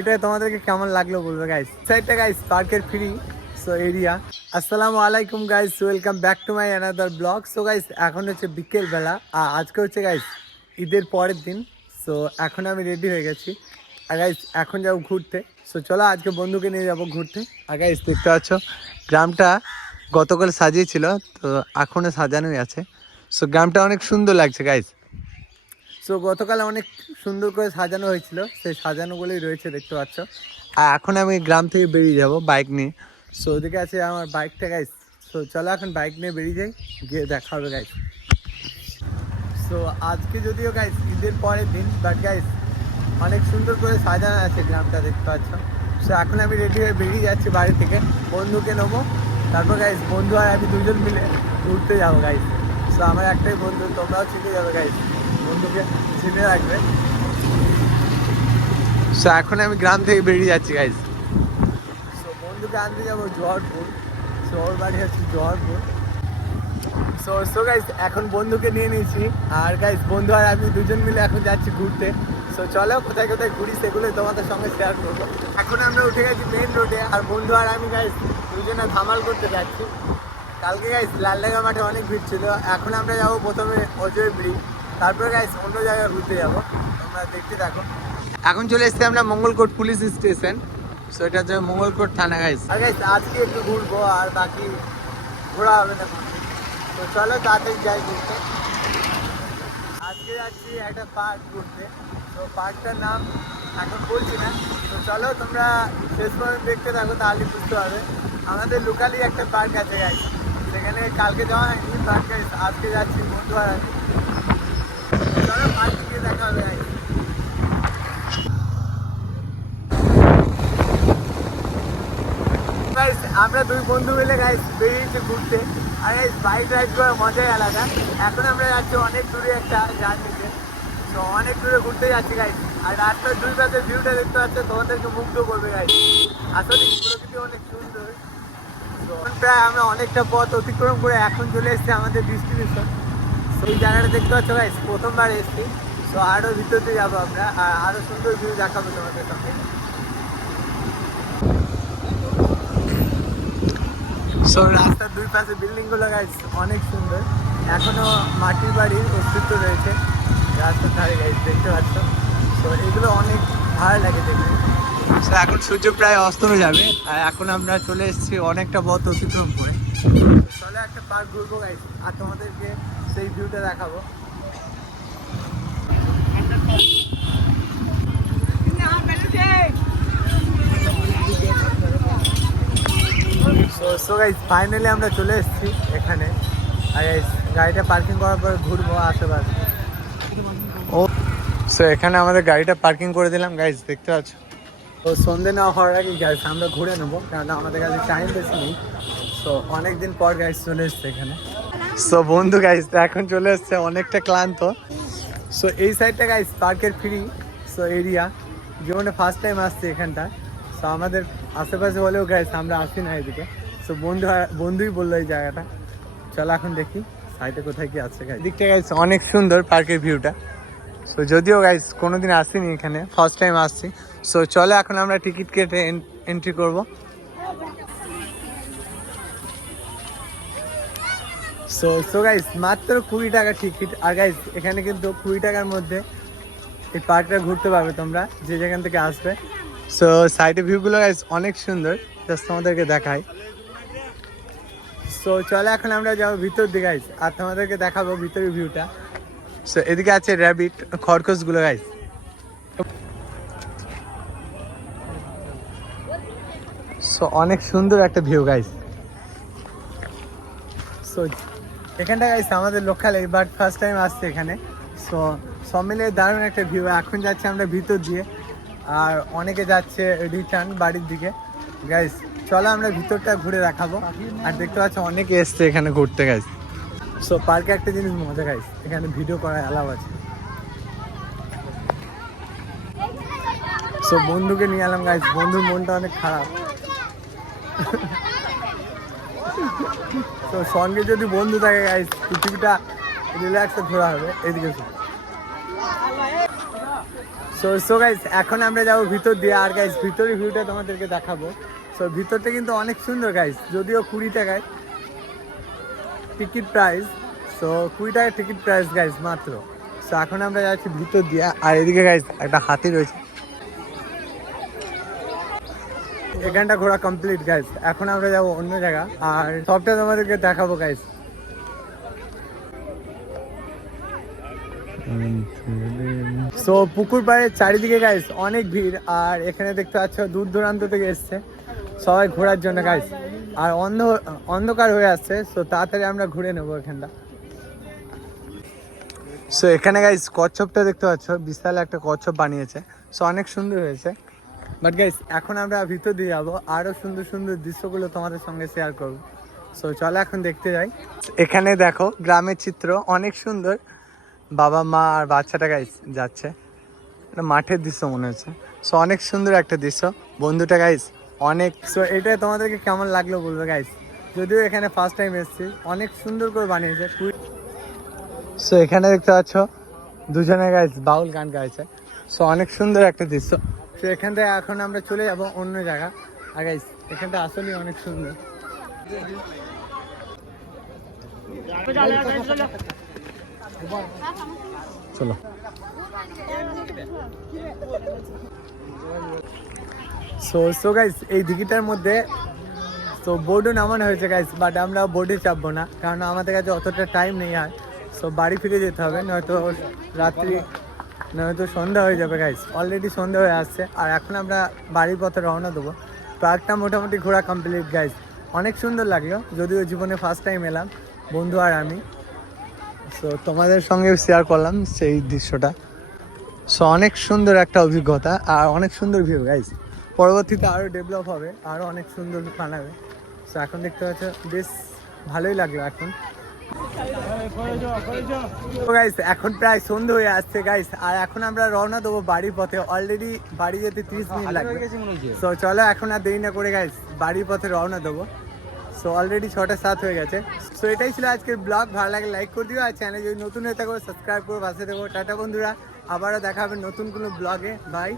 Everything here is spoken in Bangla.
এটা তোমাদেরকে কেমন লাগলো বলবে গাইস। সাইডটা গাইস পার্কের ফ্রি সো এরিয়া। আসসালামু আলাইকুম guys, welcome back to my another blog. So guys এখন হচ্ছে বিকেল বেলা আর আজকে হচ্ছে গাইস ঈদের পরের দিন। সো এখন আমি রেডি হয়ে গেছি আর গাইস এখন যাবো ঘুরতে। সো চলো আজকে বন্ধুকে নিয়ে যাবো ঘুরতে। আর গাইস দেখতে পাচ্ছ গ্রামটা গতকাল সাজিয়েছিল, তো এখনও সাজানোই আছে। সো গ্রামটা অনেক সুন্দর লাগছে গাইস। সো গতকাল অনেক সুন্দর করে সাজানো হয়েছিল, সেই সাজানোগুলোই রয়েছে দেখতে পাচ্ছ। আর এখন আমি গ্রাম থেকে বেরিয়ে যাব বাইক নিয়ে। সো ওদিকে আছে আমার বাইকটা গাইস। সো চলো এখন বাইক নিয়ে বেরিয়ে যাই, গিয়ে দেখা হবে গাইস। সো আজকে যদিও গাইস ঈদের পরের দিন, বাট গাইস অনেক সুন্দর করে সাজানো আছে গ্রামটা দেখতে পাচ্ছ। সো এখন আমি রেডি হয়ে বেরিয়ে যাচ্ছি বাড়ি থেকে, বন্ধুকে নেবো। তারপর গাইস বন্ধু আর আমি দুজন মিলে ঘুরতে যাবো গাইস। সো আমার একটাই বন্ধু, তোমরাও চিনে যাবে গাইস, বন্ধুকে চিনে রাখবে। সো এখন আমি গ্রাম থেকে বেরিয়ে যাচ্ছি গাইস। সো বন্ধুকে আনতে যাবো জোহরপুর। সো ওর বাড়ি হচ্ছে জোহরপুর। সো গাইস এখন বন্ধুকে নিয়ে নিয়েছি আর গাইস বন্ধু আর আমি দুজন মিলে এখন যাচ্ছি ঘুরতে। সো চলো কোথায় কোথায় ঘুরি সেগুলো তোমাদের সঙ্গে শেয়ার করবো। এখন আমরা উঠে গেছি মেন রোডে আর বন্ধু আর আমি গাইস দুজনে ধামাল করতে যাচ্ছি। কালকে গাইস লালডাঙ্গা মাঠে অনেক ভিড় ছিল। এখন আমরা যাবো প্রথমে অজয় ব্রিজ, তারপরে গাইস অন্য জায়গায় ঘুরতে যাবো, তোমরা দেখতে থাকো। এখন চলে এসেছি আমরা মঙ্গলকোট পুলিশ স্টেশন। সো এটা হচ্ছে মঙ্গলকোট থানা গাইস। আর গাইস আজকে একটু ঘুরবো আর বাকি ঘোরা হবে না। তো চলো তাড়াতাড়ি যাই ঘুরতে। আজকে যাচ্ছি একটা পার্ক ঘুরতে। তো পার্কটার নাম এখন বলছি না। তো চলো তোমরা শেষ পর্যন্ত দেখতে থাকো, তাহলে বুঝতে পারবে। আমাদের লোকালি একটা পার্ক আছে গাইস, সেখানে কালকে যাওয়া হয়নি, বাট গাইস আজকে যাচ্ছি বন্ধু আর আমি। চলো পার্কে গিয়ে দেখা হবে গাইস। গাইস আমরা দুই বন্ধু মিলে গাইস বেরিয়েছি ঘুরতে। আর গাইস বাইক রাইড করার মজাই আলাদা। এখন আমরা যাচ্ছি অনেক দূরে একটা জার্নিতে। তো অনেক দূরে ঘুরতে যাচ্ছি গাইস। আর রাস্তার দুই পাশে ভিউটা দেখতে পাচ্ছে, তোমাদেরকে মুগ্ধ করবে গাইস। আসলে প্রকৃতি অনেক সুন্দর। তো প্রায় আমরা অনেকটা পথ অতিক্রম করে এখন চলে এসেছি আমাদের ডেস্টিনেশন। তো এই জায়গাটা দেখতে পাচ্ছ গাইস, প্রথমবার এসেছি। তো আরও ভিতরতে যাবো আমরা, আর আরও সুন্দর ভিউ দেখাবো তোমাদের সঙ্গে। সো রাস্তার দুই পাশে বিল্ডিংগুলো গাইস অনেক সুন্দর, এখনো মাটির বাড়ির অস্তিত্ব রয়েছে রাস্তার ধারে গাইস দেখতে পাচ্ছ। তো এগুলো অনেক ভালো লাগে দেখতে। সো এখন সূর্য প্রায় অস্তরে যাবে আর এখন আমরা চলে এসেছি অনেকটা পথ অতিক্রম করে। চলে একটা পার্ক ঘুরবো গাইস আর তোমাদেরকে সেই ভিউটা দেখাবো। সো গাইস ফাইনালি আমরা চলে এসেছি এখানে। আর গাইস গাড়িটা পার্কিং করার পর ঘুরবো আশেপাশে। ও সো এখানে আমাদের গাড়িটা পার্কিং করে দিলাম গাইস দেখতে পাচ্ছ। তো সন্ধ্যে না হওয়ার আগে গাইস আমরা ঘুরে নেবো, কারণ আমাদের কাছে টাইম বেশি নেই। সো অনেকদিন পর গাইস চলে এসছে এখানে। সো বন্ধু গাইস এখন চলে এসছে, অনেকটা ক্লান্ত। সো এই সাইডটা গাইস পার্কের ফ্রি সো এরিয়া, জীবনে ফার্স্ট টাইম আসছে এখানটা। সো আমাদের আশেপাশে হলেও গাইস আমরা আসি না এদিকে। সো বন্ধুই বললো এই জায়গাটা। চলো এখন দেখি সাইডে কোথায় কি আছে গাইস। দিকটা গাইস অনেক সুন্দর পার্কের ভিউটা। সো যদিও গাইস কোনোদিন আসিনি এখানে, ফার্স্ট টাইম আসছি। সো চলো এখন আমরা টিকিট কেটে এন্ট্রি করব। সো গাইস মাত্র 20 টাকা টিকিট। আর গাইস এখানে কিন্তু 20 টাকার মধ্যে এই পার্কটা ঘুরতে পারবে তোমরা যে যেখান থেকে আসবে। সো সাইডে ভিউগুলো গাইস অনেক সুন্দর, জাস্ট তোমাদেরকে দেখাই। সো চলো এখন আমরা যাবো ভিতর দিকে গাইস আর তোমাদেরকে দেখাবো ভিতরের ভিউটা। সো এদিকে আছে র্যাবিট, খরগোশগুলো গাইস। সো অনেক সুন্দর একটা ভিউ গাইস। সো এখানটা গাইস আমাদের লোকাল, এবার ফার্স্ট টাইম আসছে এখানে। সো সব মিলে দারুণ একটা ভিউ। এখন যাচ্ছে আমরা ভিতর দিয়ে আর অনেকে যাচ্ছে রিটার্ন বাড়ির দিকে গাইস। চলো আমরা ভিতরটা ঘুরে দেখাবো। আর দেখতে পাচ্ছ অনেকে এসছে এখানে ঘুরতে গাইস। সো পার্কে একটা জিনিস মজা গাইস, এখানে ভিডিও করার অ্যালাউ আছে। সো বন্ধুকে নিয়ে এলাম গাইস, বন্ধুর মনটা অনেক খারাপ। তো সঙ্গে যদি বন্ধু থাকে গাইস পৃথিবীটা রিল্যাক্সে ঘোরা হবে। এদিকে সো গাইস এখন আমরা যাবো ভিতর দিয়ে, আর গাইস ভিতরের ভিউটা তোমাদেরকে দেখাবো। সো ভিতরটা কিন্তু অনেক সুন্দর গাইস, যদিও 20 টাকায় টিকিট প্রাইস। সো 20 টাকায় টিকিট প্রাইস গাইস মাত্র। সো এখন আমরা যাচ্ছি ভিতর দিয়ে, আর এদিকে গাইস একটা হাতি রয়েছে। এখানটা ঘোরা কমপ্লিট গাইস, এখন আমরা যাবো অন্য জায়গা, আর সবটা তোমাদেরকে দেখাবো গাইস। সো পুকুর পাড়ের চারিদিকে গাইস অনেক ভিড়, আর এখানে দেখতে পাচ্ছ দূর দূরান্ত থেকে এসছে সবাই ঘোরার জন্য গাইস, আর অন্ধকার হয়ে আসছে। সো তাড়াতাড়ি আমরা ঘুরে নেবো এখানটা। সো এখানে গাইস কচ্ছপটা দেখতে পাচ্ছ, বিশাল একটা কচ্ছপ বানিয়েছে। সো অনেক সুন্দর হয়েছে। বাট গাইস এখন আমরা ভিতর দিয়ে যাবো, আরো সুন্দর সুন্দর দৃশ্যগুলো তোমাদের সঙ্গে শেয়ার করবো। সো চলো এখন দেখতে যাই। এখানে দেখো গ্রামের চিত্র অনেক সুন্দর, বাবা মা আর বাচ্চাটা গাইস যাচ্ছে, একটা মাঠের দৃশ্য মনে হচ্ছে। সো অনেক সুন্দর একটা দৃশ্য, বন্ধুটা গাইস অনেক। সো এটা তোমাদেরকে কেমন লাগলো বলবে গাইস, যদিও এখানে ফার্স্ট টাইম এসেছি, অনেক সুন্দর করে বানিয়েছে। সো এখানে দেখতে পাচ্ছ দুজনে গাইস বাউল গান গাইছে। সো অনেক সুন্দর একটা দৃশ্য। তো এখান থেকে এখন আমরা চলে যাব অন্য জায়গা, আর গাইস এখানটা আসলেই অনেক সুন্দর। চলো সো গাইস এই দিঘিটার মধ্যে তো বোটও নামানো হয়েছে গাইস, বাট আমরা বোটে চাপবো না, কারণ আমাদের কাছে অতটা টাইম নেই। আর সো বাড়ি ফিরে যেতে হবে, নয়তো রাত্রি, নয়তো সন্ধ্যা হয়ে যাবে গাইস। অলরেডি সন্ধ্যা হয়ে আসছে, আর এখন আমরা বাড়ির পথে রওনা দেবো। পার্কটা মোটামুটি ঘোরা কমপ্লিট গাইস, অনেক সুন্দর লাগলো, যদিও জীবনে ফার্স্ট টাইম এলাম বন্ধু আর আমি। সো তোমাদের সঙ্গে শেয়ার করলাম সেই দৃশ্যটা। সো অনেক সুন্দর একটা অভিজ্ঞতা, আর অনেক সুন্দর ভিউ গাইস। পরবর্তীতে আরও ডেভেলপ হবে, আরও অনেক সুন্দর বানাবে। সো এখন দেখতে পাচ্ছ বেশ ভালোই লাগলো এখন। গাইস এখন প্রায় সন্ধ্যা হয়ে আসছে গাইস, আর এখন আমরা রওনা দেবো বাড়ির পথে। অলরেডি বাড়ি যেতে 30 মিনিট লাগবে। সো চলো এখন আর দেরি না করে গাইস বাড়ির পথে রওনা দেবো। সো অলরেডি 6টা 7 হয়ে গেছে। সো এটাই ছিল আজকের ব্লগ। ভালো লাগে লাইক করে দিও, আর চ্যানেল যদি নতুন হয়ে থাকো সাবস্ক্রাইব করো, পাশে থাকো। টাটা বন্ধুরা, আবারও দেখা হবে নতুন কোনো ব্লগে। বাই।